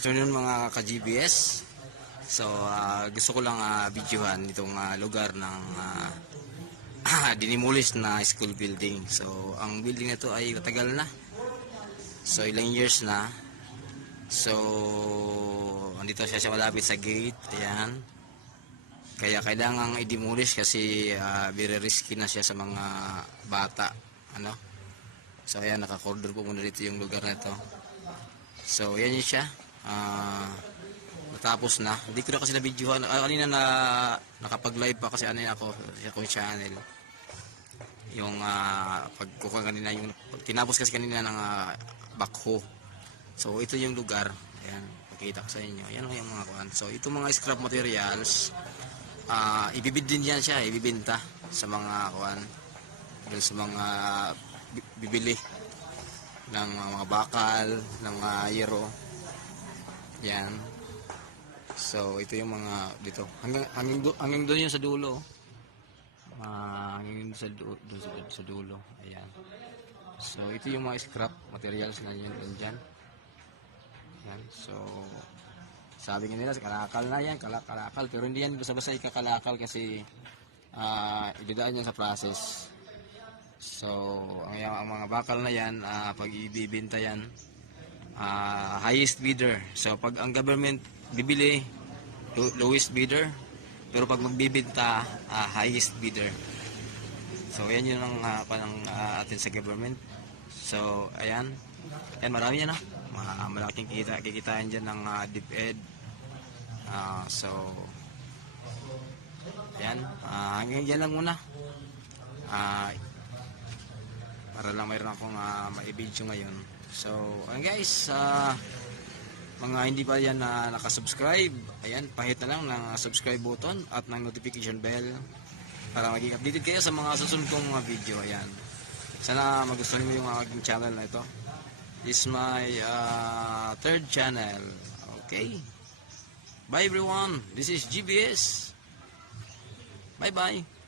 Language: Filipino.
Good afternoon mga ka-GBS. So gusto ko lang videohan itong lugar ng dinimulis na school building. So ang building na ito ay matagal na. So ilang years na. So andito siya malapit sa gate. Ayan. Kaya kailangang i-demolish kasi very risky na siya sa mga bata. Ano? So ayan, naka-corner po muna dito yung lugar na ito. So yan yun siya. Natapos na. Hindi ko na kasi na-videohan. Kanina na nakapag-live pa kasi ano yun ako sa akong channel. Yung pagkukuha kanina, yung tinapos kasi kanina ng backhoe. So ito yung lugar. Ayan, pakita ko sa inyo. Yan yung mga kuhan. So ito mga scrap materials. Ibibid din yan siya. Ibibinta sa mga kuhan. Sa mga bibili ng mga bakal, ng yero. Yan. So ito yung mga dito. Hanggang doon yun sa dulo. Hanggang sa dulo. Ayan. So ito yung mga scrap materials na yun dyan. Ayan. So sabi nga nila, kalakal na yan, kalakal. Pero hindi yan basta-basta ikakalakal kasi idadaan yan sa process. So ang mga bakal na yan, pag ibibenta yan, highest bidder. So pag ang government bibili, lowest bidder. Pero pag magbibenta, highest bidder. So ayan yun ang atin sa government. So ayan. Ayan, marami yan malaking kikitain dyan ng DepEd. So ayan, hanggang dyan lang muna. Para lang mayroon akong ma-video ngayon. So ayan guys, mga hindi pa yan nakasubscribe, ayan, pahit na lang ng subscribe button at ng notification bell para maging updated kayo sa mga susunod kong mga video. Ayan, sana magustuhan mo yung aking channel na ito. This is my third channel. Okay, bye everyone, this is GBS. Bye bye.